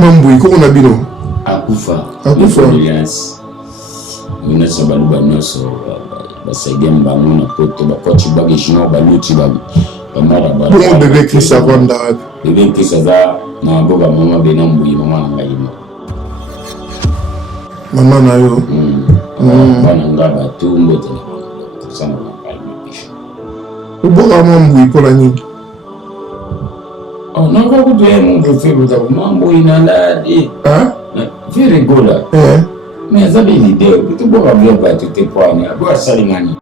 Mambo, iko na bino. Akufa. Akufa. Una sababu banoso basaidia mbangu na poto bakochi bagi jino baluti bagi. Bamara bara. Bon bébé Chris Avanda. Bébé Chris Avanda na boba mama benambu mama na ngai. Mama na yo. Bana ngaba tumbo tena. Sana na kalma kisha. Uboka mambo iko na nini? Oh, nanga kutoa mungu fibu za mambo inaladi. Very good. Mais ça bien idée, tu peux pas bien pas tout points, à quoi ça l'ingani.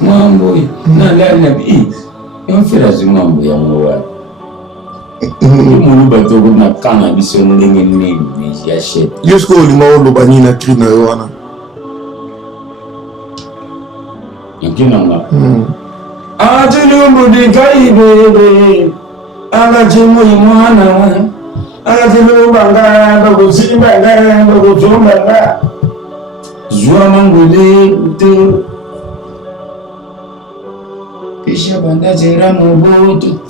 Mambo na la na bi. On fait la mambo ya mwa. Mulu bato na kana biso ndenge nini ya shit. Yesko lima lo bani na tri na yo wana. Yakina nga. Ajulu mudi kai bebe. Ala jimu imwana wa. Ajulu banga bagusimba nga bagujumba nga. Zua mangule te. Pisha banda jera mubutu.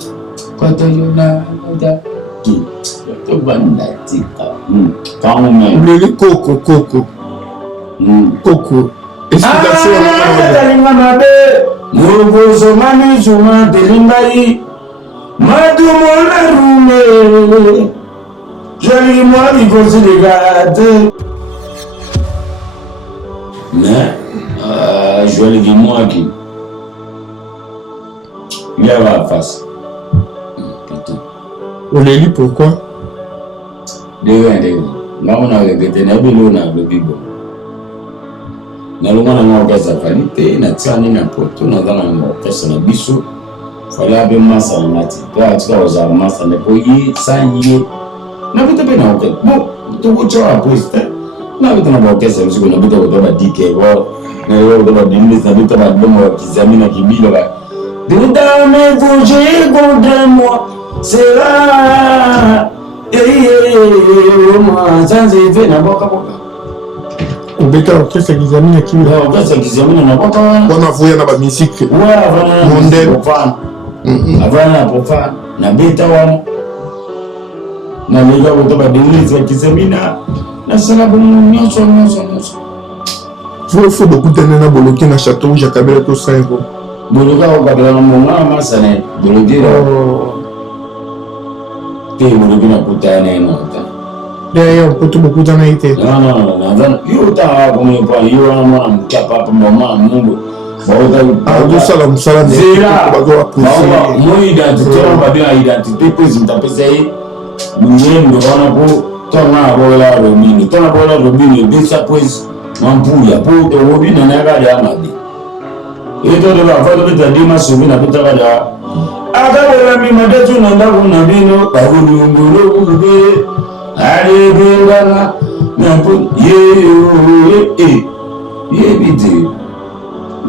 Koto yona muda. Koto banda tika. Kama mwen. Lele koko. Koko. Explication na talinga mabe. Mugo somani suma telimbai. Madumona rume. Joli moi il considère gâté. Mais joli moi qui il y a la face. Oleli pourquoi? De là on a regretté na bilo na le bibo. Na longa na ngokeza qualité na tsani na poto na dana ngokeza na biso. Fala be masa ngati. Kwa tsika oza masa ne poyi sanye. Na vita pe na oke. Bon, to go choa poste. Na vita na ngokeza msiko na vita ko ba dike wo. Na yo ko ba dimlis na vita ba bomo kizamina kibila ba. Duda me bouger contre moi. C'est là. Moi, ça c'est fait na boka boka. Obeka orchestre kizamina kimi. Na orchestre kizamina na boka. Bona voya na ba musique. Ouais, avant Mondel. Avant profane. Na beta wa. Na lega ko ba dimlis kizamina. Na sala bomo nyonso. Faut beaucoup tenir na boloki na château Jacabela to Saint-Vo. Boloka ko kabela na monga masane. Boloki te boloki na kutana na ta. D'ailleurs, pour tout beaucoup d'en a été. Non. Yo ta comme pas yo na mkapa pa mama mungu. Tout ça là, musala ne. Moi identité on va bien identité pose mtapesa hii. Mwenendo ona po tona bola robini. Tona bola robini bisa pues mampuya po to robini na ngari amadi. Eto de ba fa de tadima subi na kutaka da. Akabola mi madetu na ndaku na bino bahudu ngolo kube. Allez bingana na po ye bidi.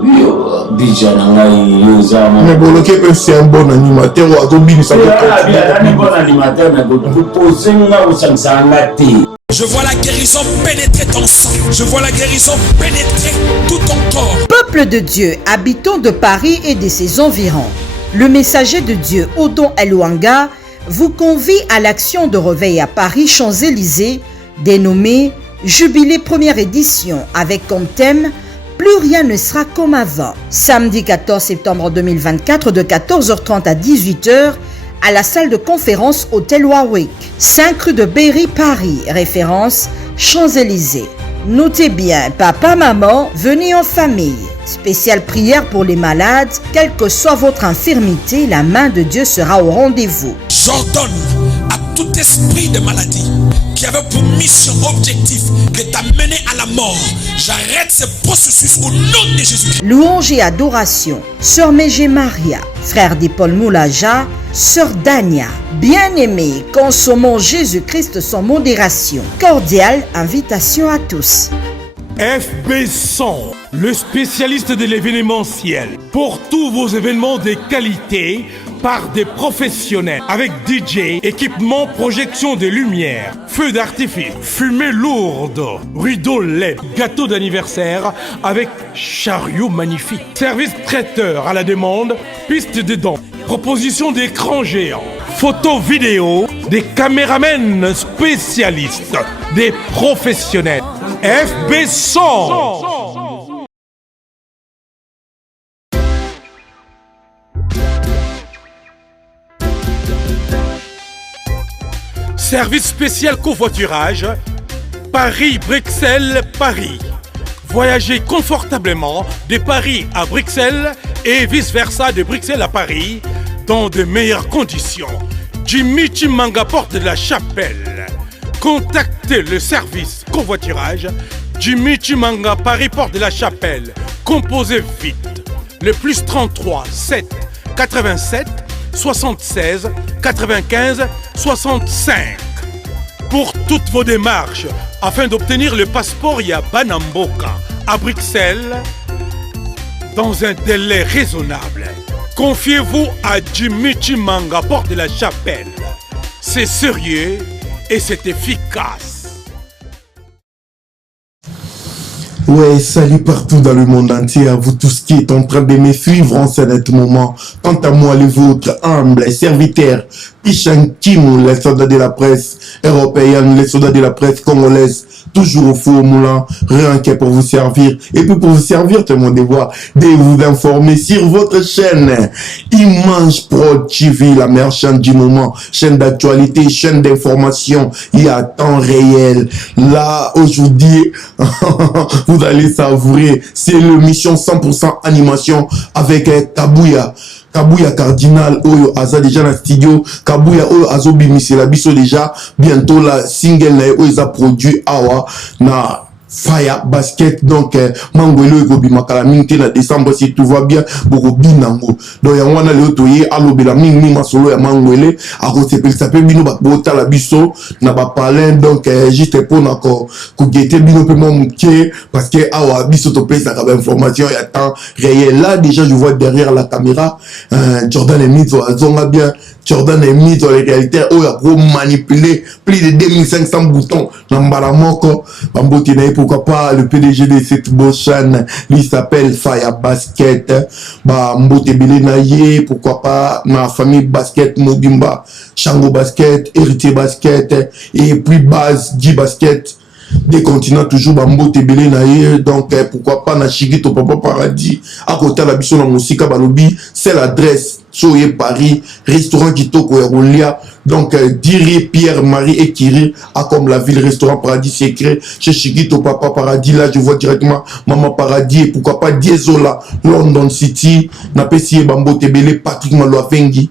Yo bijana ngai yo zama. Mais boloki peut c'est un bon animateur ou ato bini ça peut être. Un bon animateur na go poser nga usansanga te. Je vois la guérison pénétrer ton sang. Je vois la guérison pénétrer tout ton corps. Peuple de Dieu, habitants de Paris et de ses environs, le messager de Dieu, Odon Eluanga, vous convie à l'action de réveil à Paris Champs-Élysées, dénommée Jubilé première édition, avec comme thème Plus rien ne sera comme avant. Samedi 14 septembre 2024 de 14h30 à 18h à la salle de conférence Hôtel Warwick, 5 rue de Berry, Paris, référence Champs-Élysées. Notez bien, papa, maman, venez en famille. Spéciale prière pour les malades, quelle que soit votre infirmité, la main de Dieu sera au rendez-vous. J'ordonne à tout esprit de maladie qui avait pour mission, objectif de t'amener à la mort. J'arrête ce processus au nom de Jésus. Louange et adoration. Sœur Mégé Maria, frère de Paul Moulaja, Sœur Dania. Bien-aimés, consommons Jésus-Christ sans modération. Cordiale invitation à tous. FB100, le spécialiste de l'événementiel. Pour tous vos événements de qualité, par des professionnels, avec DJ, équipement, projection de lumière, feux d'artifice, fumée lourde, rideaux LED, gâteau d'anniversaire avec chariot magnifique, service traiteur à la demande, piste de danse, proposition d'écran géant, photos vidéo, des caméramens spécialistes, des professionnels. FB Son. Service spécial covoiturage, Paris-Bruxelles-Paris. Voyagez confortablement de Paris à Bruxelles et vice-versa de Bruxelles à Paris dans de meilleures conditions. Jimmy Chimanga, porte de la Chapelle. Contactez le service covoiturage Jimmy Chimanga, Paris, porte de la Chapelle. Composez vite. Le plus 33 7 87 76 95 65. Pour toutes vos démarches, afin d'obtenir le passeport Yabanamboka à Bruxelles, dans un délai raisonnable, confiez-vous à Jimmy Chimanga, porte de la Chapelle. C'est sérieux et c'est efficace. Ouais, salut partout dans le monde entier, à vous tous qui êtes en train de me suivre en ce net moment. Quant à moi, les vôtres, humbles serviteurs, Pichan Kimou, les soldats de la presse européenne, les soldats de la presse congolaise, toujours au four au moulin, rien que pour vous servir. Et puis pour vous servir, c'est mon devoir de vous informer sur votre chaîne Image Pro TV, la meilleure chaîne du moment, chaîne d'actualité, chaîne d'information, il y a temps réel. Là, aujourd'hui, vous allez savourer, c'est l'émission 100% animation avec Kabouya. Kabouya Cardinal, Oyo Aza déjà dans le studio, Kabouya Oyo Azo Bimisi la biso déjà, bientôt la single na Oyo Aza produit Awa na Fire Basket, donc Mangwelo et Gobi Makalaminte na décembre si tout va bien, Boko Binango. Donc ya wana leo toye alobela mingi masolo ya Mangwele, ako sepel sape bino bakbota la biso na ba parler donc juste pour na ko gete bino pe momuke parce que awa biso to pesa ka information ya temps réel. Là déjà je vois derrière la caméra Jordan Emizo azonga bien. Jordan est mis dans les réalités où il a trop manipulé plus de 2500 boutons dans Baramoko. Pourquoi pas le PDG de cette beau chaîne, lui s'appelle Fire Basket. Mbote Naye, pourquoi pas ma famille Basket Mobimba, Shango Basket, Héritier Basket et puis Base G Basket. Des continents toujours Mbote Naye, donc pourquoi pas na Shigito Papa Paradis à côté de la biso na Mosika Balobi, c'est l'adresse. Soye Paris, restaurant Kitoko et Rolia, donc Diri, Pierre-Marie et Kiri, à comme la ville, restaurant Paradis secret, chez Chigito Papa Paradis, là je vois directement Maman Paradis, et pourquoi pas Diesola, London City, Napesi Bambo Tebele, Patrick Maloavengi,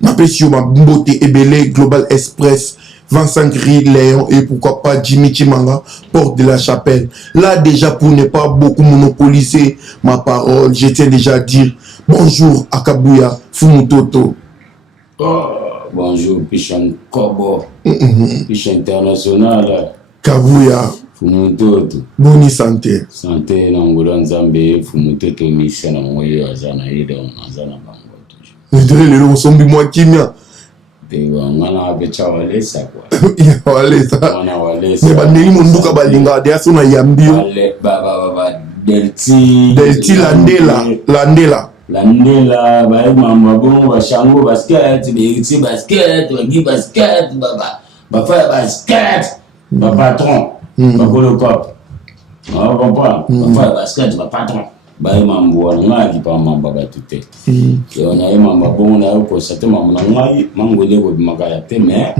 Napesi Bambo Tebele, Global Express, 25 rue Léon et pourquoi pas Jimmy Chimanga, porte de la Chapelle. Là déjà pour ne pas beaucoup monopoliser ma parole, je tiens déjà à dire bonjour à Kabouya Fumutoto. Oh, bonjour Pichan Kobo, Pichan International. Kabouya Fumutoto. Boni santé. Santé Nangola Nzambe, Fumutoto mission na moyo azana ida azana bango toujours. Je dirais le long sombi moi kimia. Ngana abecha walesa kwa. Ya walesa. Ngana walesa. Ne bandeli munduka balinga de asuna yambio. Wale baba Delti Landela. Landela ba mama bon ba Shango Basket, Héritier Basket, Guy Basket, ba Fire Basket, ba patron, ba Golocop. On comprend. Ba Fire Basket, ba patron. Ba mambo na ngi pa mamba ba tuté. Et on a mamba bon na ko sate mamba na ngai mangole ko makaya te mais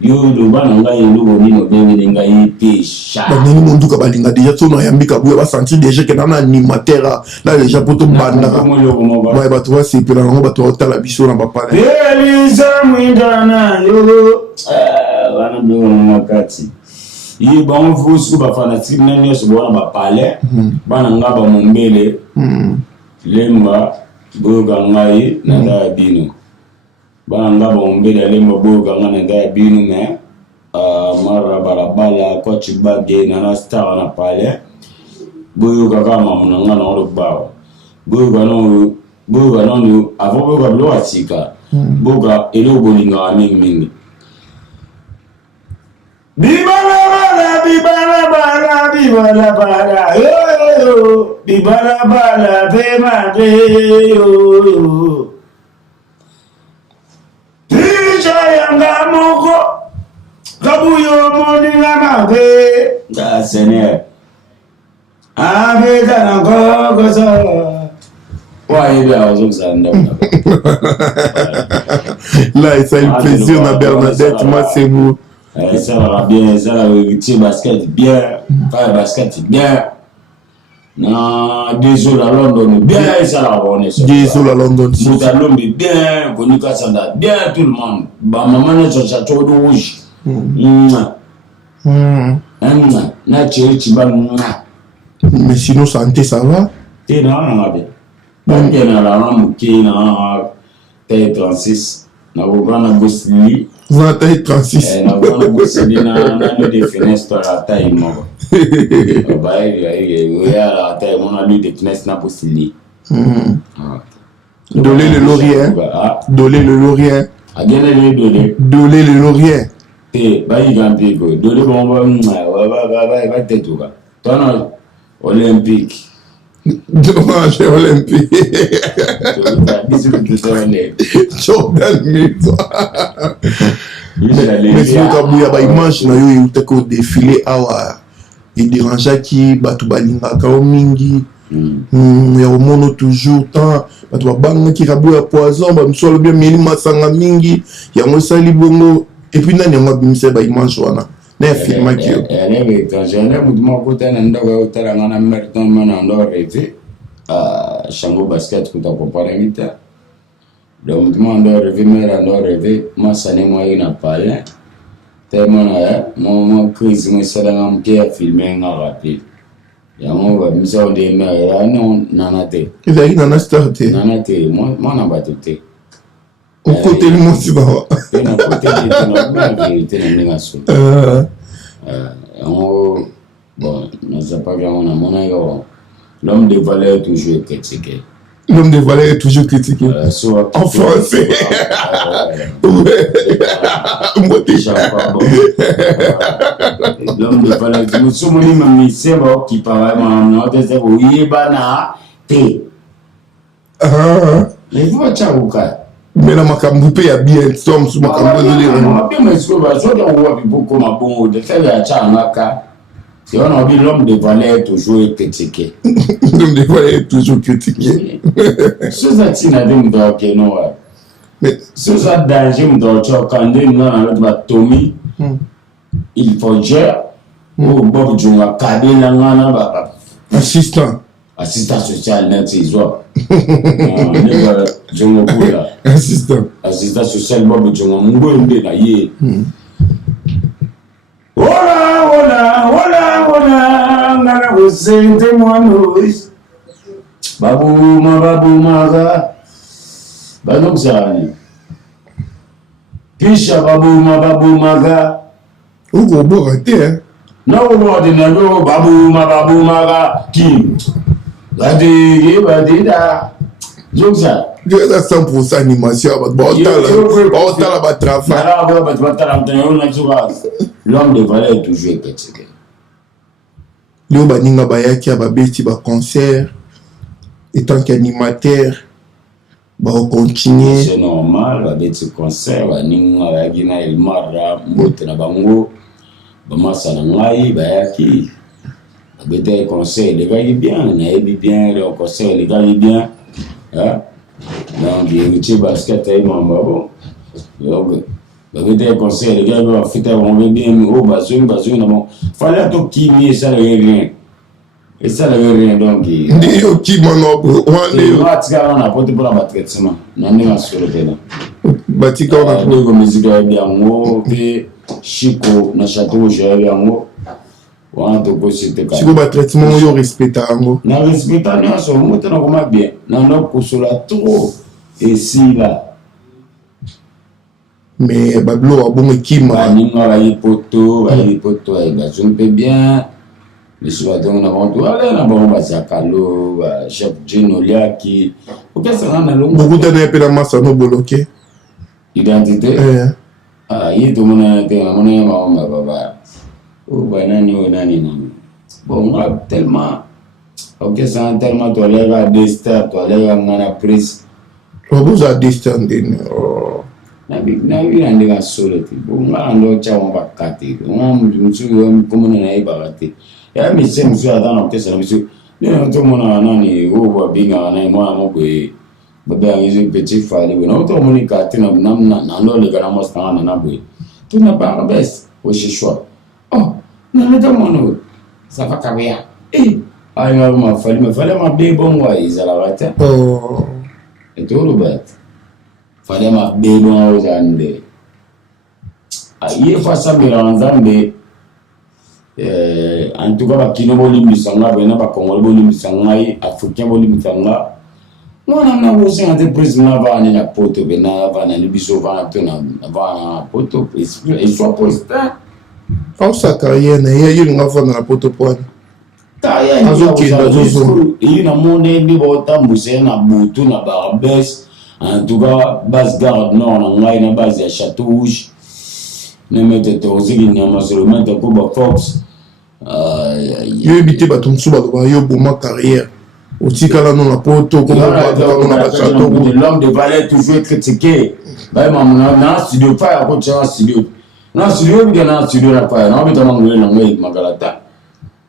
yo do ba na ngai ndo bo nino bengi ngai pesha. Bandeli munduka balinga déjà sona yambi Kabouya ba sentir déjà que dans animateur là déjà poto banda. Ouais ba toi c'est pe na ngo ba toi ta la biso na ba parler. Elisa mwindana yo wana ndo makati. Il bon vous sous ba fanatique nani so bona ba parler bana ngaba mombele lemba boga ngai na da bino bana ngaba mombele lemba boga ngana da bino mais mara barabala coach bagé na star na parler boga kama mna ngana olo bawo boga no avant boga blo atika boga elo bolinga mingi Bibala bala, yo, bibala bala, bema yo. chayanga moko kabuyo moninga mabe da Seigneur avec un encore ça ouais bien aux ça là et ça le plaisir na Bernadette moi c'est vous ça va bien ça la vérité basket bien pas basket bien non désolé à London bien ça la on est désolé à London tout à l'homme bien Konika Sanda bien tout le monde bah maman ne cherche pas de rouge na chéri ba mais sinon santé ça va t'es non bien bien na la muki na taille 36 na bokana bosli na taille 36 na bokana bosli na de fenêtre la taille mo ba ya la taille mon a lu de fenêtre na bosli Dolé le laurier Dolé le laurier Dolé le laurier ba yi gampi ko Dolé bon ba tête ko toi olympique dommage olympique Jordan Milton mais si tu as ba image na yo tu ko défilé awa et dérangeait qui batu balingaka o mingi ya omono toujours tant batu babanga ki kabuya poison ba msolo bien meli masanga mingi ya mosali bongo et puis nani ngwa bimse ba image wana na film ki yo elle quand j'ai un mouvement côté na ndoga hôtel ngana Merton mana ndo rêvé Shango basket kuta comparer ngita le mouvement ndo rêvé mera ndo rêvé masane moi ina parler tellement mon crise moi ça dans un pied filmer nga rapide ya mo ba misa on de na ya non nanate il nana starté nanate moi na batete au côté le monde si ba na côté de na vérité na ngaso bon ne sais pas comment on a mon l'homme de valeur est toujours critiqué. L'homme de valeur est toujours critiqué. En français. L'homme de valeur, je me souviens même c'est bon qui parle maintenant de ce oui bana té. Les voix tchauka. Mais la makambu pe ya bien somme sur makambu de dire. Bien mais ce que va so dans voix beaucoup comme bon de faire ya tchanga. C'est l'homme de valeur est toujours critiqué. L'homme de valeur est toujours critiqué. Ce ça tina de m'dor que non. Mais ce ça danger m'dor chokande non na Tommy. Il faut gérer. Oh Bob Junga kadena ngana ba assistant social net c'est zo. Ne Junga kula. Assistant social Bob Junga ngombe na ye. Hola, ngana usente mwanuis. Babu maga. Badok sani. Pisha babu maga. Ugo borate No ordinary babu maga. Kim. Badida. Joksa. Tu es à 100% animation, l'homme de valeur est toujours critiqué. Léo Baninga Bayaki a babeti ba concert étant qu'animateur ba continuer. C'est normal, babeti concert, Baninga Bayagina il marra mbote na bango ba masa na ngai Bayaki. Babeti concert les gars bien, na ebi bien le concert les gars bien. Hein? Donc il basket et bon donc des conseils les gars vont faire on veut bien au bazou bon fallait tout qui met ça rien et ça le rien donc ndio qui monobo on a porté pour la traitement nani sur le terrain batika on a pour musique bien mo et Chico na château j'ai bien mo on a tout possible si vous traitement yo respecta ngo na respecta na so mo tena comme bien na no kusula trop et si là mais bablo abongo kima ninga ba poto et bazon pe bien les soirdons na bonto allez na bon bazakalo ba chef Genolia qui au que ça na longo beaucoup de pe na masa no bloqué identité yi to mona te mona baba o banani o nani bon tellement ok ça tellement tolère des stars tolère ngana prise vous a distandé na ndeka solo te bonga ndo cha wa bakate musu comme na ibagate ya mise musu adana kesa na musu ne to mona nani o wa binga na mo mo kwe baba ngizo petit fale no to moni kate na ndo le kana mo stana na bwe tu na ba bes o shishwa oh na to mono ça va kabia ay ma fale ma be bon wa izala wata Oh. et to rubat fale ma be bon wa zande aye fasa miranzambe en tout cas bakino bolimbisanga bena bakongolo bolimbisanga africain bolimbisanga mwana na wosi ante president vana na poto bena vana ni biso vana tona vana poto et soit posta Au sa carrière, il y a une enfant dans la pote pointe. taya ni na monde ni bota mbuse na butu na barbes en tout cas base garde nord na ngai na base ya Château Rouge ne mette toziki nyama sur mette ko ba Fox Yo habité Batumsu Badoba, yo pour ma carrière. Au Tikala non la poto, comme l'homme de Valais toujours critiqué. Bah maman na studio pas à côté de studio. Na studio bien na studio la pas. Na bita mangole na ngai magalata.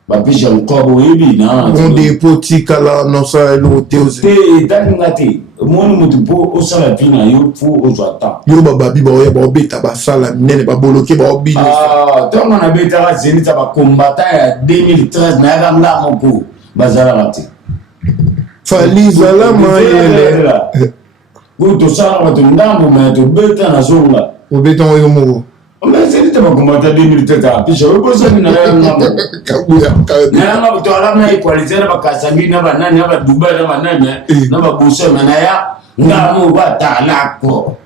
Ba pisha mkobo hivi na. On des potikala non ça l'hôtel aussi. Te tangati. Moni mutu po osala pina yo fu ozata. Yo babi ba oya ba beta ba sala nene ba boloke ba obi. Ah, tant on a beta zenita ba combattant ya 2013 na ganga moko bazala mati. Fali zala mayele. Go sala watu ndambo ma to beta na zonga. Obeta oyo moko. Mais c'est pas combattant 2013 pisha we bosa na ngambo. Kabuya kabuya. Na ngambo to ala na equaliser na bakasangi na banani na ba Dubai na banani na ba bosa na ya ngamo ba talako.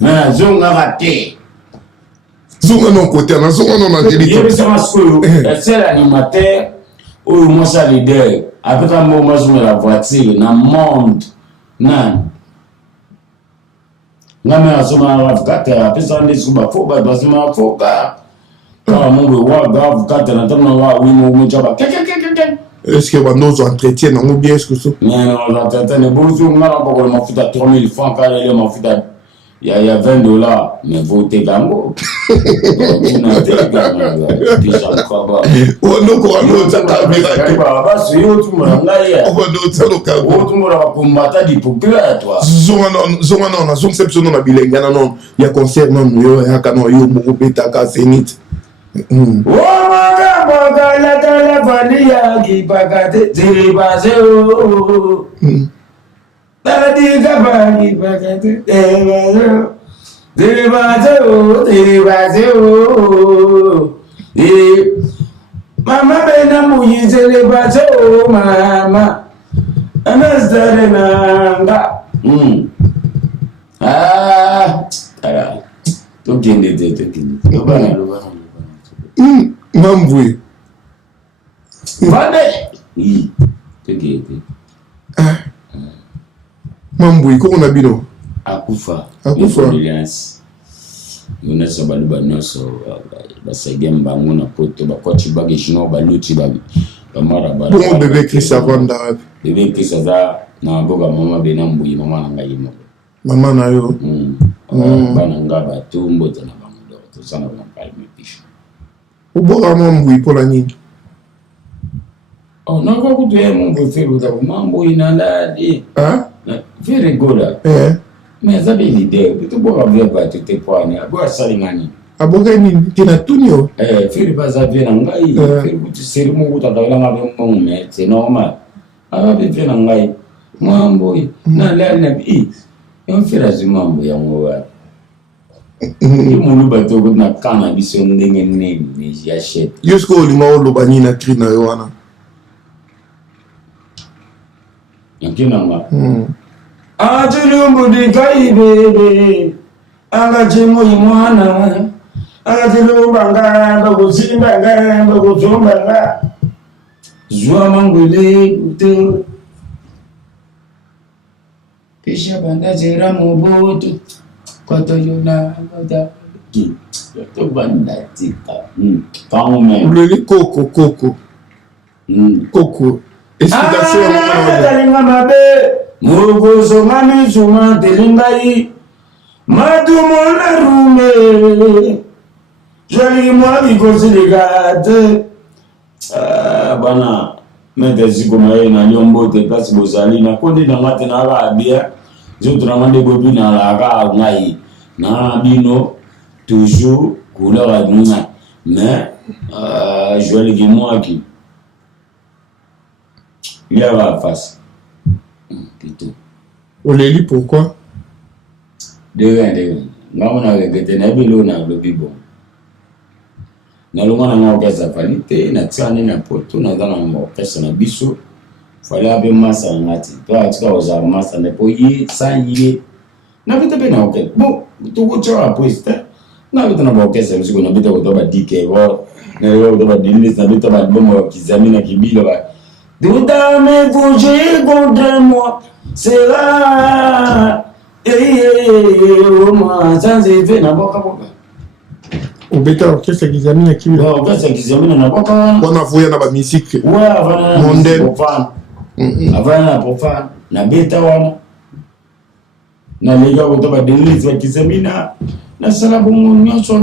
Na zonga bate. Zonga non côté na zonga non na Il y a ça masco. C'est l'animateur ou moi ça leader. Après un moment je me la voiture na monde. Nan. Ngame asoma avukata pesa ndisi kuba foba basema foka. Kama mungu wa avukata na tamna wa wimo umechaba. Est-ce que Bandos entretien ou bien est-ce que ça? Mais on entretien ne bozo ngala poko mafuta 3000 francs kala ile mafuta ya $20 mais voter gango. Kuna tega pisha kwa Ono ko ano takabira. Baba siyo tu mwangalia. Ono tsalo kago. Otu mora bakumbata di populaire toi. Zonga non na zonception na bilenga na non ya concert non yo ya kana yo moko beta ka zenit. Wamaga baga la tala valia ki bagate ziribazeo. Tadiga bagi bagate ziribazeo. Mama bena muyi ziribazeo mama. Anastare nanga. Tokende. Lobana. Mambwe. Vale. Oui. Tokende. Mambwe ko na bino. Akufa. Alliance. Yona sabalu banoso basagemba ngona poto bakochi bage chino baluchi babi. Bamara ba. Bon bébé Chris Avanda. Bébé Chris za na boga mama bena mbuyi mama na ngai mo. Mama na yo. Bana ngaba tumbo tana bamudo. Tosana na palme pisho. Ubora Mambwe pour la nini? Oh, non, pas que tu es mon beau-frère, mambo inaladi. Hein? Very good. Mais ça veut dire, tu peux avoir pas tout tes points, à quoi ça l'ingani? Aboga nini? Tina tunio? Faire pas ça bien en gaï. Faire que tu sais le mot dans la main, mais c'est normal. Alors, tu fais en gaï. Mambo, na la nabi. On fait la mambo ya mwa. Mulu bato na kana biso ndenge nini ni yachete. Yusko lima olobani na kri na yoana. Yankinanga. Ajulumbu di kai bebe. Anga jimo imwana. Anga tilubanga bagusimbanga bagusumbanga. Zwa mangule ute. Pisha banda zera mubutu. Koto yona koda. To banda tika. Kame. Ulele koko. Koko. Explication mabe. Mugo so mami suma telingai. Matumona rume joli moi because les gars bana mete ziko mai na nyombo te place bozali na kondi na mate na ga bia zo tramande bobi na la ga ngai na bino toujours couleur à duna mais joli moi qui il y a la face putain Oleli pourquoi? De ngaona regete na bilo na lobibo na longana na okesa falite na tsane na poto na dana na okesa na biso fala be masa ngati to atika oza masa ne po yi sanye na bita be na oke bon to go cha poste na bita na okesa biso na bita ko to ba dike bo na yo to ba dinis na bita ba bomo kizamina kibila ba duta me bouger contre moi c'est là moi ça c'est fait na boka boka Obeta orchestre kizamina kibi. Bon, orchestre kizamina na boka. On a voyé na ba musique. Ouais, avant mondaine. Avant na profane na beta wana. Na lega ko to ba delis wa kizamina na sala bongo nyonso.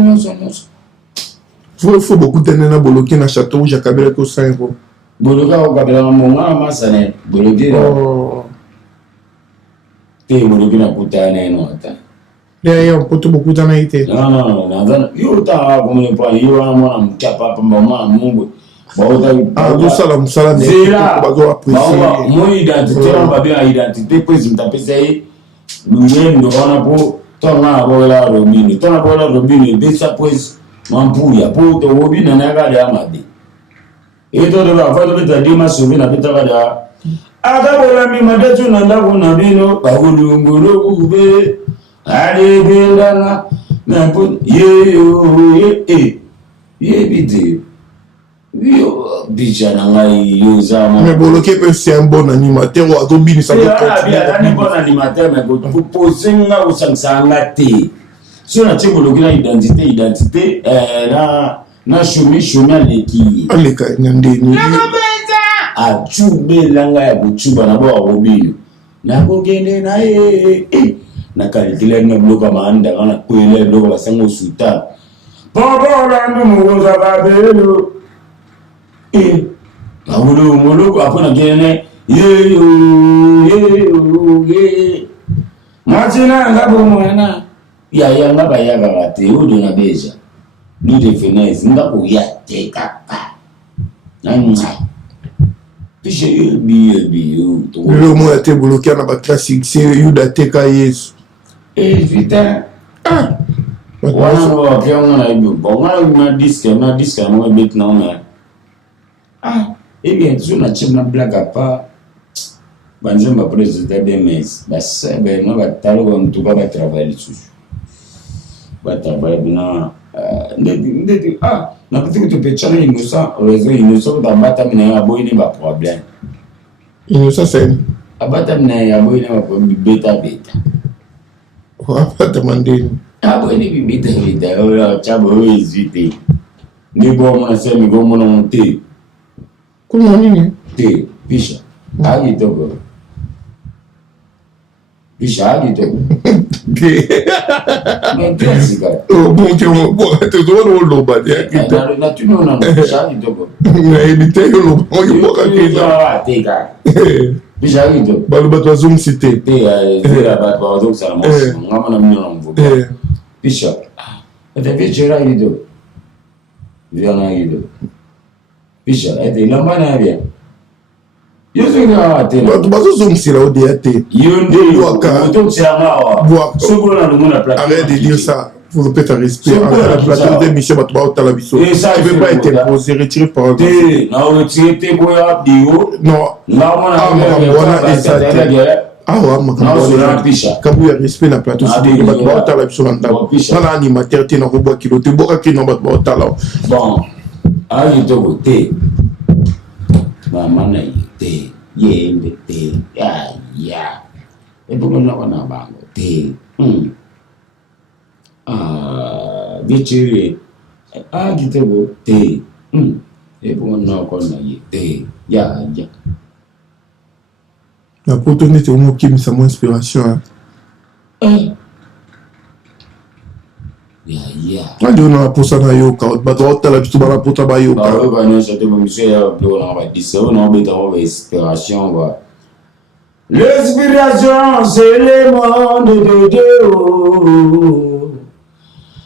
Faut beaucoup tenir na boloki na château rouge à Kabila ko 5 euros. Boloka ko Kabila monga masane boloki. Oh. Te boloki na kutana no ata. Derrière, on peut tout beaucoup d'en été. Non. Yo ta comme ne pas yo na mwana mchapa pa mama mungu. Ah, tout ça là, musala ne. C'est là. Apprécier. Mon identité, on va bien identité, puis je m'tape ça y. Nous on a pour ton a bola robine. Ton a bola robine, de ça puis mampouya pour te robine na ga ya made. Et to de va faire de dima souvi na bita ga. Aga bola mi made tu na ndaku na bino, ba ngulu ngulu kube. Allez bindana na po ye bide yo bija na ngai yo zama Mais Boloké peut c'est un bon animateur ou Adobini ça peut continuer. Un bon animateur mais pour poser nga usanga te so na Boloké na identité na shumi aleki aleka nyandeni a chubela nga ya kuchuba na bo robino na kokende na na kalikile na bloka maanda kana kwele bloka basango sultan baba la ndumu za babelo awulu mulu apona kene ye machina ngabo mwana ya ngaba ya gate udo na beja ni defense ngabo ya tekaka nanga pishe bi to le mot a été bloqué na ba classique c'est Yuda Teka Yesu. Putain. Wana wakiona na ibu. Bonga na disque mo bit na ona. Bien tu na chim na blague pas. Banjemba président de mes. Bas be no ba talo ko mtu ba travail dessus. Ba travail bina ndeti na kuti to pechana innocent réseau innocent ba bata mina ya boy ni ba problème. Innocent c'est abata mina ya boy ni ba beta. On va pas demander. Boy ni beta yo chabo hésiter. Ni bon mon c'est mi go mon monter. Comment nini? Te pisha. Agi togo. Pisha agi togo. Mais qu'est-ce que Oh bon tu te dois le bader. na tu non pisha agi togo. Mais il était le bon il faut que te ga. Pisha agi togo. Ba le bateau zoom cité. Te zera ba ba donc ça mo ngama na mino mvo. Pisha. Ete vichera agi togo. Viana agi togo. Pisha ete lambana bien. Yo sais que Ba bateau zoom c'est là au DAT. Yonde donc c'est là. Soko na lumuna plateau. Arrête de dire ça. Faut peut-être respect. La plateau de Michel Batouba au Talabiso. Tu ne peux pas être imposé, retirer par exemple. Non, retirer tes boya bio. Non. Là, Kabu ya respect na plateau c'est battu ba otala biso na ndako na animateur te na ko boa kilo te boka ki na battu ba otala bon ayi to côté mama na te yende te ya e bongo na wana bango te vichiri kitego te e bongo na ko na te ya na poto nete omo kimisa mo inspiration Adi on a posa na yoka, bato otala biso bana pota ba yoka. Ba ba no chate ba monsieur ya plo na ba disse on beta ba inspiration ba. L'inspiration c'est le monde de Dieu.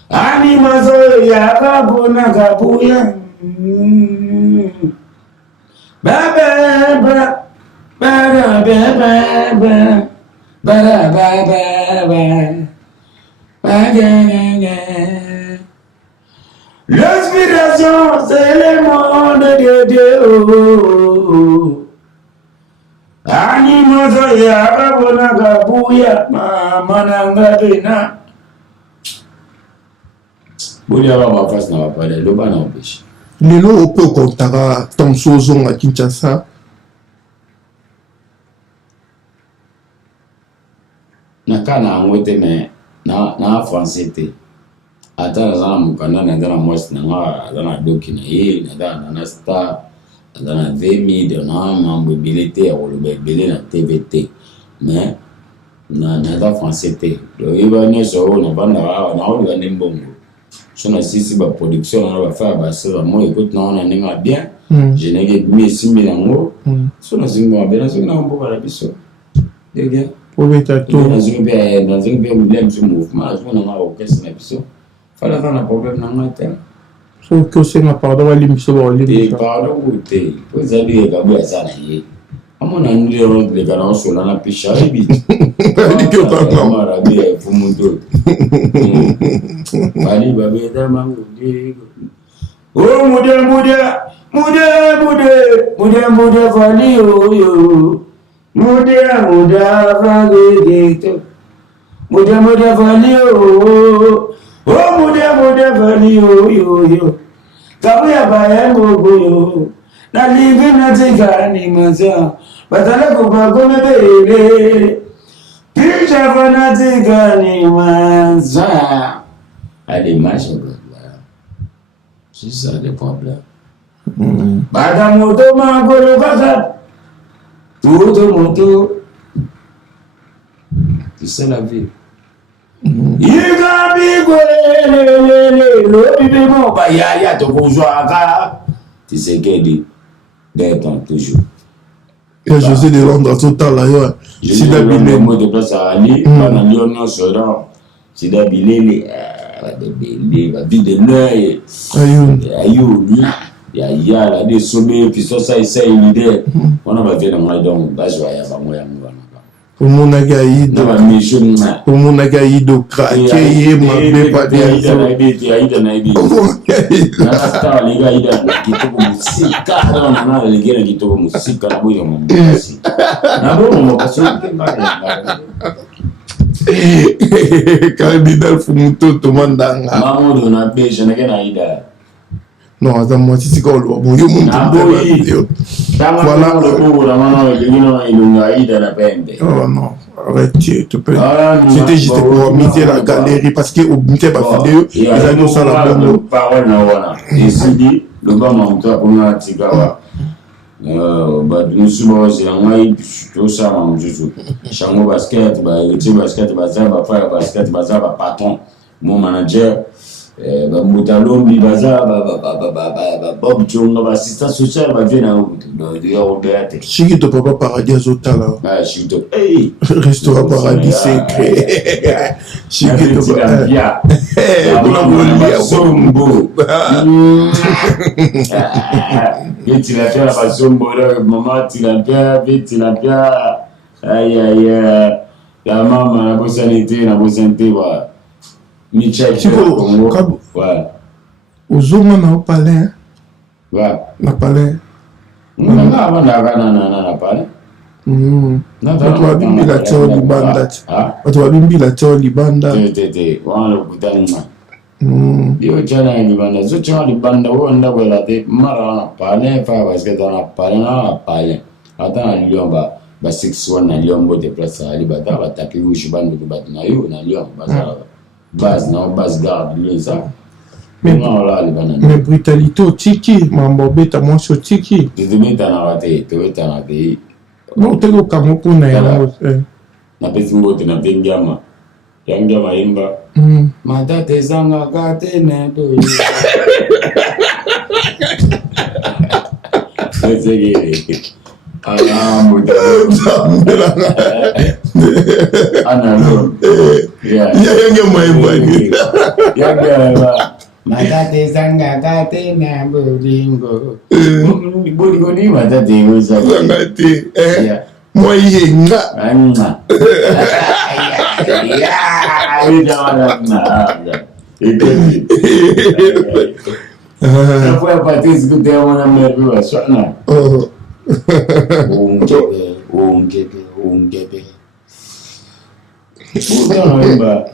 Animazo ya kabuna kabuya. Ba ba ba ba ba ba ba ba ba. L'inspiration, c'est le monde de Dieu. Animozo ya kabona kabuya mananga bena. Bolia ba face na ba le loba na obeshi. Lelo opo kontaka Tomso Zonga Kinshasa. Nakana ngote me na français te ata na mukanda na dana mwasi na nga dana doki na ye na dana na star dana vemi de na mambo bilete ya koloba ebele na TVT mais na da français te do iba ne so na banda na olo na mbongo so na sisi ba production na ba fa ba sera mo écoute na ninga bien je n'ai mis simbi na ngo so na simbi ba bien so na mbo ba biso de bien. Dans un mouvement, on a orchestre, il fallait avoir un problème dans la tête. Sauf que c'est ma pardon à l'émission. Et pardon, vous avez gagné ça. À mon avis, les gars sont là, la picha, et vite. Muda vagito, muda valio, oh muda valio yo. Kabuya bayango boyo, na livi na tigani maza, batala kuba gome bele, pisha fana tigani maza. Allez, marche, c'est ça le problème. Badamoto mangolo kaka. Tout moto, c'est ça la vie. Il a tu sais qu'elle dit d'être toujours. Et José de Londres total là, si d'habiller moi de place à Ali, pendant Lyon sera, si d'habiller la vie de l'œil, ayou. Il y a des sommets, puis ça, une idée. On va faire un donc, pour mon agaïdo, pour mon agaïdo, craqué, ma bébé, pas bien. Cardinal Fumuto, Tomandanga. Maman, on a pêché, je n'ai rien à y dire. Non, attends, moi, si c'est quoi le bon, yo, mon voilà. Oh non, arrête, tu peux. C'était juste pour miser la galerie parce que au miser la vidéo, ils annoncent la bonne parole. Et si dit, le bas m'a montré pour moi, Tigawa. Nous sommes aussi en maille, tout ça, mon Jésus. Chango basket, basket, basket, patron, mon manager. Moutalombi baza Bob Chonga assistant social va venir de Chigito papa paradis azotala. Chigito restaurant paradis secret. Chigito tilapia. Sombo. Et tilapia la sombo maman tilapia aïe la maman la bossanité wa Michel Congo. Ouais. Aux hommes na palais. Ouais. Na palais. Na palais. Watu wabimbila chao libanda. Watu wabimbila chao libanda. Tete. Wana kutana. Dio chana libanda. So chana libanda wanda wala te mara na palais fa basket na palais. Ata na liomba ba 6-1 na liombo de place ali bata batapi ushibando de batna yo na liomba bazala. Base, non, base garde, lui, ça. Mais brutalité au tiki, mambo beta moi sur tiki. Tu te mets en raté, tu es en raté. Non, tu es au Cameroun pour na pesi mbote na pengama. Yanga maimba. Matate zanga kate nendo. Segere. Analo. Yanga maimba. Yanga matate zanga kate na bolingo. Bolingo ni matate uza. Zanga te. Moi yenga. Anga. Foi a Patrícia que tem uma merda só não. Puta merda.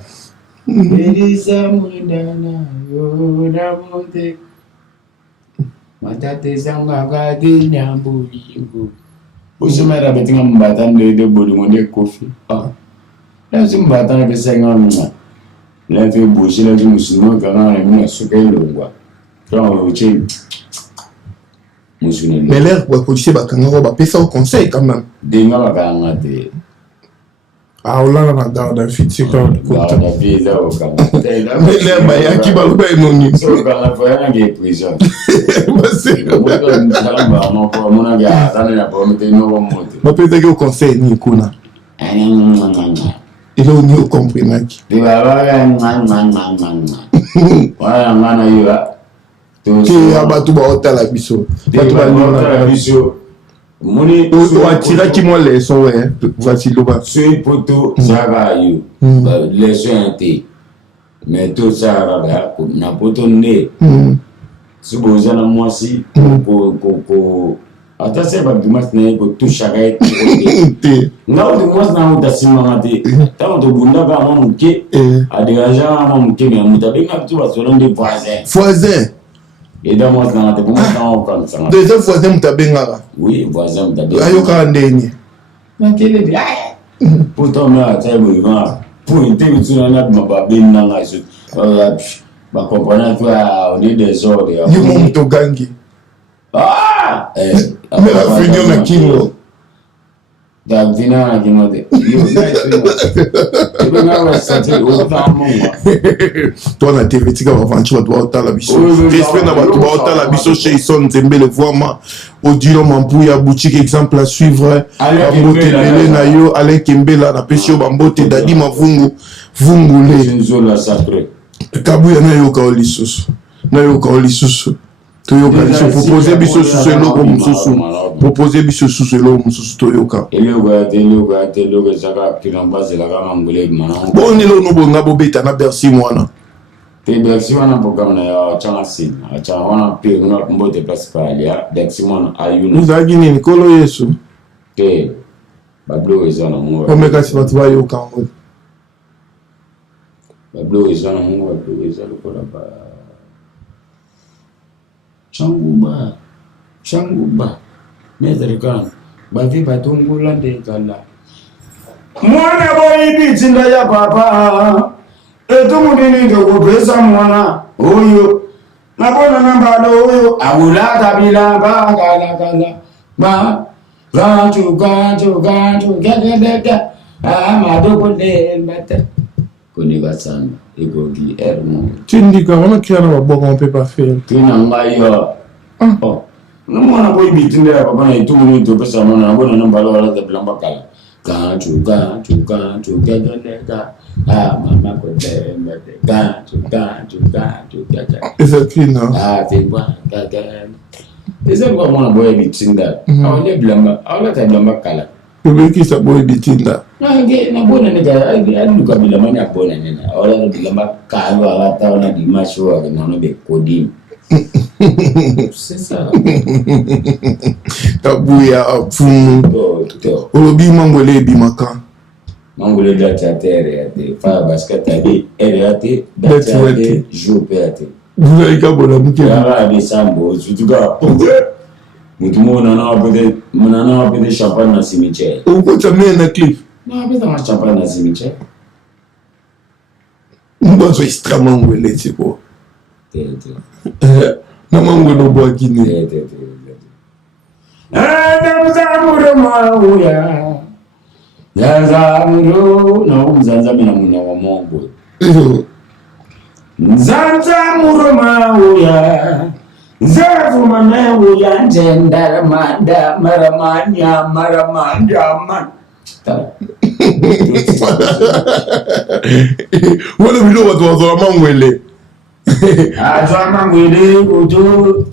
Elisa mundana yo na monte. Matate zanga gadi nyambulingo. Uso mera betinga mbatan de bolingo de kofi. Lazima batana pesa ngana. La fait bouger la musulman quand on a souké longwa. Quand on tient musulman. Mais l'air pour coacher bakanga ba pesa au conseil quand même. Denga bakanga de. Ah on l'a dans un futur quand la visa au camp. Mais l'air ba ya ki ba lo ba noni. So quand la fois na ge prison. C'est mon gars, ça ne pas mettre no monte. Ba pesa ke au conseil ni kuna. Il est au comprenaki. De baba Voilà ngana yiwa. Ki abatu ba otala biso. Batu ba otala biso. Moni o atira ki mo leçon ouais. Voici le bas. Sui poto zaga yu. Leçon ante. Mais tout ça na poto ne. Suboza na mwasi ko ata se ba dimas na ko tu shagai te ngao de mwas na muta simama te ta to bunda ka mo muke adigaja mo muke ni muta be ngap tu ba solon de voisin et da mwas na te mwas na o kan sanga deuxième voisin muta benga oui voisin muta be ayo ka ndeni na kele bi pourtant na ta bo va pour une télé tu na ba ben na ngaso ba comprendre toi on est des ordres yo mo muto gangi mais la réunion na kingo Davina na kingo de yo na santé o ta monga toi na TV tika ba vanchu ba otala biso respect na ba otala biso chez son Nzembele vraiment Odilo Mampuya boutique exemple à suivre Bambote Bele na yo Alain Kembela na pesio Bambote Dadi Mavungu Vungule nzola sacré Kabuya na yo ka olisusu Toyoka biso proposer biso suselo ko mususu proposer biso suselo mususu toyoka eloga zaka kilamba la kama ngule mana bon ni lo no bonga bobeta na Bercy mwana te Bercy wana programme na ya changa sin acha wana pe ngwa mbote principal ya Bercy wana ayuna uzagi nini kolo Yesu te bablo ezana mo omeka si batu bayoka ngo bablo ezana mo bablo ezana ko la ba Changuba Medrikan Bavi Batungula de Gala Mwana boy bitinda ya papa etumudini de pesa mwana oyo nabona namba oyo awula kabila ba kala gantu gaga amadoko de mbata koniga sana egogi ermo tindika wana kiana baboko on peut pas faire tina ngayo no mwana boy bitinda ya papa na itumudini de pesa mwana nabona namba wala de blamba kala gantu gaga mama ko de mbate gantu gaga exactement tebwa gaga eza kwa mwana boy bitinda awale blamba awala ta blamba kala Kubeki sa boy bitinda. Na bona nega adu kabila mani abona nena. Ora bilamba kalo alata ona dimasho wa na be kodini. C'est ça. Tabuya afumu. Olobi mangole bimaka. Mangole da terre ate fa basket ate ate ate jouer ate. Vous avez kabona muke. Ya ba sambo tutuka. Mutumona na apede champagne na cimetière. Uko chamene na clip. Na apede ma champagne na cimetière. Mbazo extrêmement wele tipo. Na mango no boa kini. Zamuro mauya. Zamuro na umzanza mina muna wa mongo nzanza muroma uya nzavu mame uya njendara manda maramanya man wala bilo watu wazola mangwele azwa mangwele ujo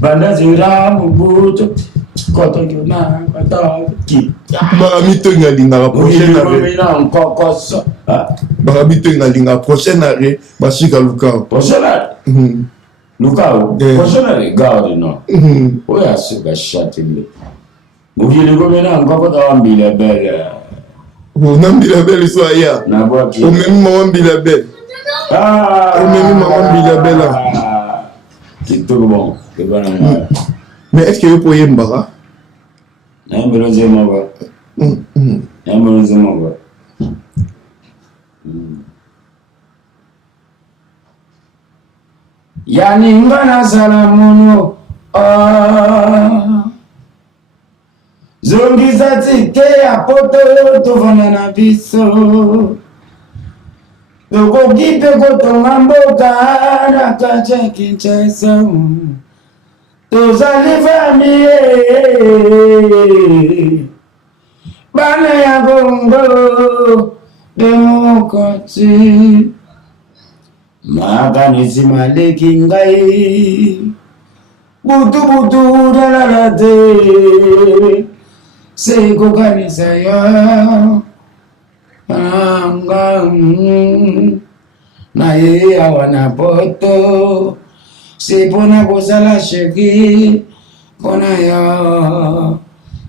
banda zira mubuto koto jona kata ki baramito ngalinga prochaine arrêt nkokoso baramito ngalinga prochaine arrêt bashika lukao prochaine lukao prochaine arrêt garde non oya suka chatile mugile komena nkokota wambile bele onambila bele so aya omemi mama mbila bele omemi mama mbila bela kitoko bon mais est-ce que yo po yembaka nayembelo nzemaba yaninga nasala mono zongisa tike ya poto tovanda na biso tokoki mpe kotonga mboka na kati ya Kinshasa tozali famille bana ya Bongo demokrati makanisi maleki ngai butu dalalate sekokanisa yo anga na ye awana poto sipona kozala sheki pona yo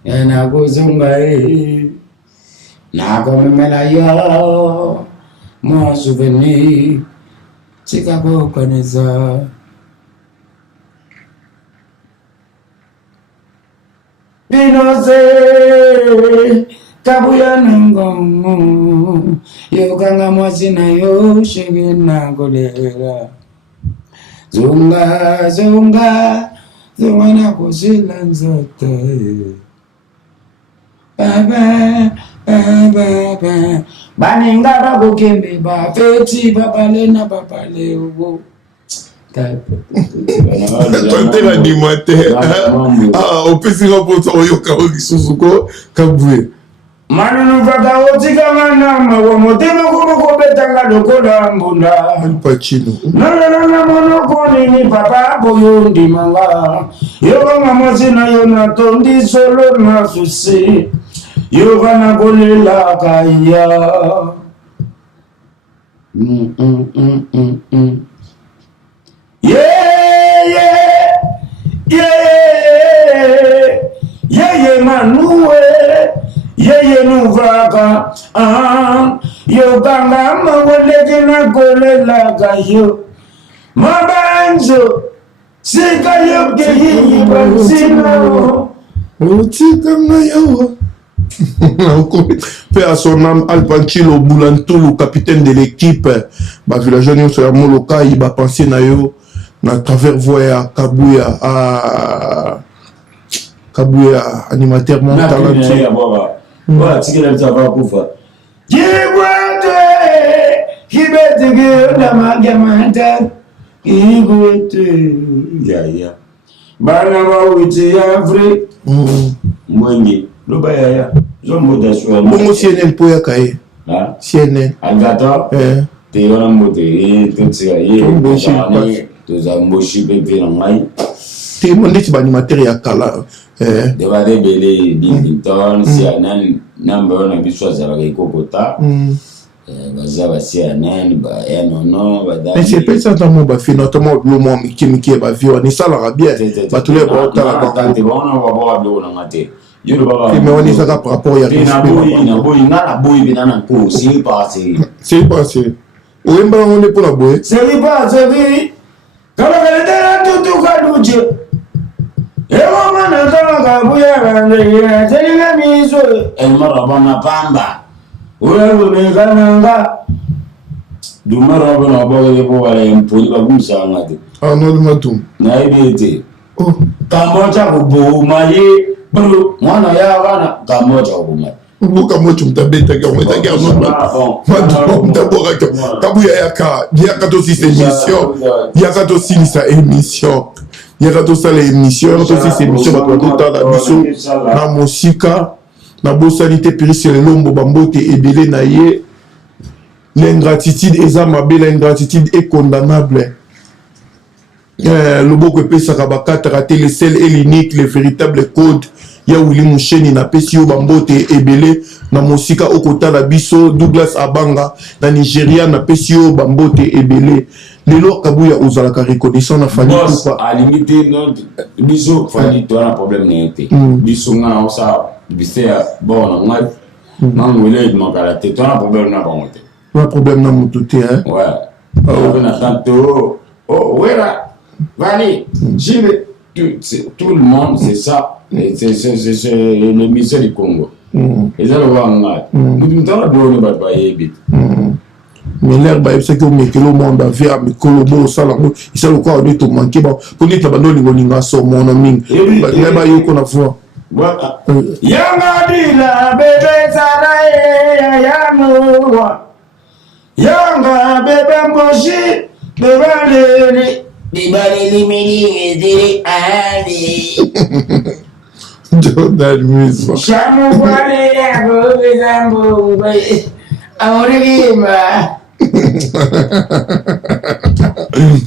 yana kozunga na komemela yo mo souvenir sikakokanisa binose kabuya nangongo yokanga mwasina yo shege na kolera zunga na kusila nzote baba baninga bakokembe bafeti babale na babale ubo tantela ndima te opesika mposa oyoka o lisusu ko kabwe manunu kaka otikanga na mawa motema kobetanga lokola mbunda alpacino nalala monoko nini papa boyo ndimanga yobanga mwasina yo natondi solo na susi yobana kolela kaya yeah manuwe yeye nuvaka yokanga maweleke na kolela kayo mabanzo sika yoke hiyi bansino otikanga yawa Paix à son âme, Al Pacino, Boulantolo, capitaine de l'équipe, villageur nyonso ya moloka, il va penser na yo na travers voix à Kabouya, animateur mon talentueux. Voilà, c'est que ça va kufa. Kibwete, kibete na magamanta, kibwete. Ya. Bana ba witi ya free. Mwengi. Loba ya. Zombo da swa. Bongo CNN po ya kaye. Ah. CNN. Agata. Te yona mote, te tsira ye. Toza mboshi pepe na mai. Te monditi ba animateur ya kala. Devade bele Bington, CNN, number one biswa za kokota. Bazaba CNN, ba enono, ba da. Mais c'est pas ça tellement ba fait notamment le moment qui ba vio ni ça la bien. Ba tous les ba ta ba. Te bona ba ba blo na mate. Yoro ba. Mais on est ça par rapport ya na boy na boy binana ko c'est passé. C'est passé. Oemba on est pour la boy. C'est passé. Kala kala tutu kaduche. Ewa mana kama kabuya randeya telinga miso elmara bana pamba uwe mekananga dumara bana boye boye mpoli bagumsa ngade Arnold Matum na ibete oh kamocha kubo maye bro mwana ya bana kamocha kubo maye Mboka moto mtabeta ka mweta ka non. Madame d'abord kabuya yaka to si émission. Yaka to si sa émission. Yaka to sa l'émission, to si émission ba to ta la biso na musika na bosalité pirisé lombo bambote ebele na ye. L'ingratitude eza mabe, l'ingratitude est condamnable. Le boko pesaka bakata raté le seul et l'unique, le véritable code. Ya wili musheni na pesi yo bambote ebele na mosika okota la biso Douglas Abanga na Nigeria na pesi yo bambote ebele. Lelo kabuya ozalaka reconnaissant na fali pas à limiter non biso fali to na problème n'était biso nga osa bisea bon na non wele makala te to na problème na bangote pas problème na mututé hein ouais on a tanto oh wera vali jibe tout le monde c'est ça c'est le ministère du Congo et ça le voit nga nous t'en a donné ba ba yebit mais l'air ba c'est que le monde a vu avec Colombo salango il sait quoi on est tout manqué bon pour dire la bande linga so mon ami ba yo ko na fois yanga dila bebe sarae yanga bebe mboshi bebe Dibali mini diri ali. Jordan Musa. Shamu kwale ya gobe zambo bai. Aure ma.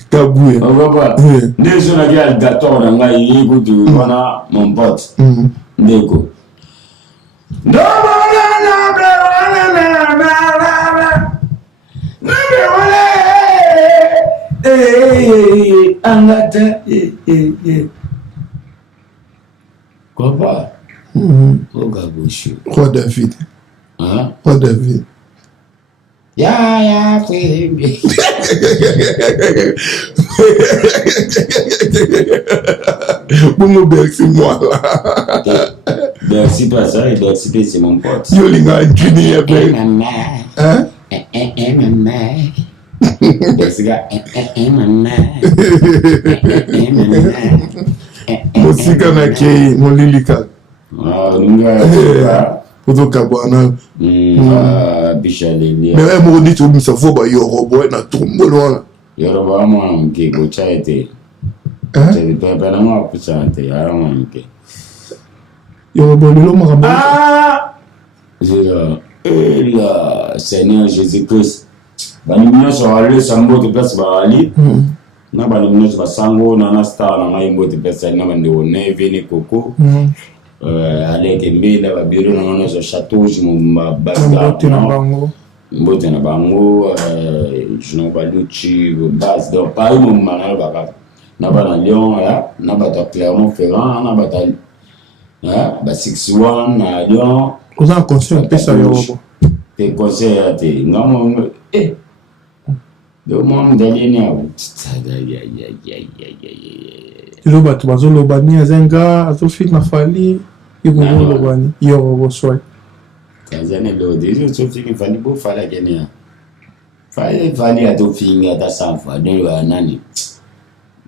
Kaboué. On va voir. Déjà la gueule d'attendre dans la écoute voilà mon pote. Ndeko. No Angata quoi pas Roi David Roi David ya bon merci moi là merci toi ça et merci c'est mon pote yo linga Juni après hein maman musika na kei molilika ozoka bwana bishaleli mais mo dit tout ça faut ba yorobo na tombolo wana yorobo mo nke ko chaite c'est pas pas na ko chaite ya mo nke yorobo lelo mo le Seigneur Jésus-Christ banimino so ale sambo te place ba ali na banimino so sango na star na mayimbo te place na bande one vini koko ale ke mbela ba biro na so château jimba basta mbote na bango jino ba luchi base do pa mo mana ba na ba na Lyon ya na ba ta Clermont-Ferrand na ba ta ba 61 na Lyon vous en conseil pesa yorobo te conseil ate ngamo le monde d'alien lo bato bazoloba ni azenga azofit na fali yokoloba ni yorobo soy Tanzania lo déjà sofi ki fali bo fala kenya fali atofinga ta sanfa de nani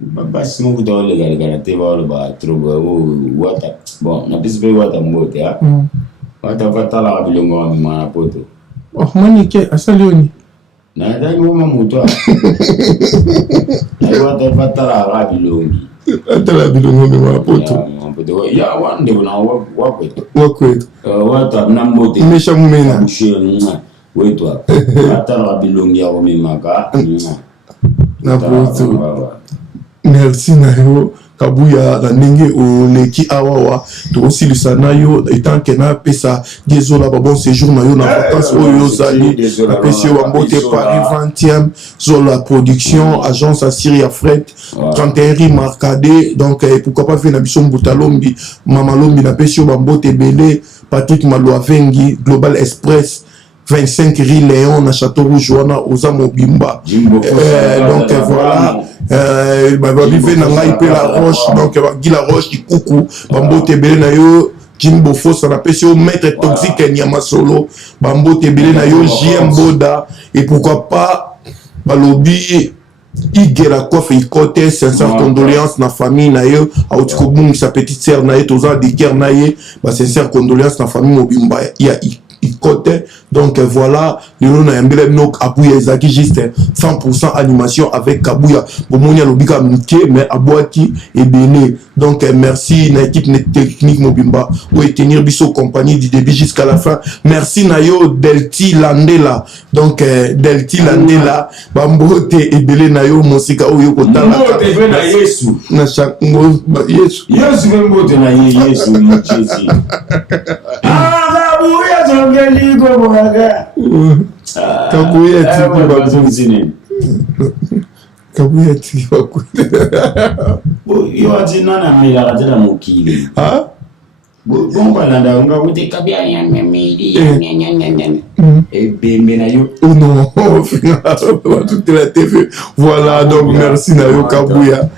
basi mo kutole gala te ba trobo wata bon na bisbe wata mbote ha wata fatala bilongo ma poto oh manike asalioni na dai ngoma muto ai wata fatala rabilongi atala bilongo ma poto ya wande na wakwe wata na mbote mesha mumena mshira wetu fatala rabilongi ya mimaka na poto merci nayo kabuya na ndenge oleki awawa tokosilisa na yo etant ke na pesa dézola ba bon séjour na yo na vacances oyo ozali apesi yo bambote Paris 20e zola production agence Assiri ya fret 31 rue Marcadet donc pourquoi pas faire na biso mbuta lombi mama lombi na pesi yo bambote belé Patrick Malouavengi Global Express 25 rue Léon na Château Rouge wana oza mobimba donc voilà babive na ngai pe la roche donc bagi la roche ikuku bambote ebele na yo Jimbo Fossa na pesi yo maître toxique nyama solo bambote ebele na yo JM Boda et pourquoi pas balobi igela kofe ikote sincère condoléances na famille na yo auti kobungisa petite sœur na ye toza de cœur na ye ba sincère condoléances na famille mobimba ya ikote. Donc voilà, lelo na yambele no Kabuya ezaki juste 100% animation avec Kabuya bomonia lobika mike mais aboati et béné. Donc merci na équipe technique mobimba pour tenir biso compagnie du début jusqu'à la fin. Merci na yo Delti Landela. Donc Delti Landela bambote ebele na yo mosika oyo kotala mbote na Yesu na chango Yesu mbote na Yesu ni Jésus. Kabuya zongeli go boga. Kabuya ti Kabuya ti yo atina na mila katela mokili. Ah? Bon balanda nga wote kabia ya memeli et bembe na yo. Oh non, toute la TV. Voilà, donc merci na yo Kabuya.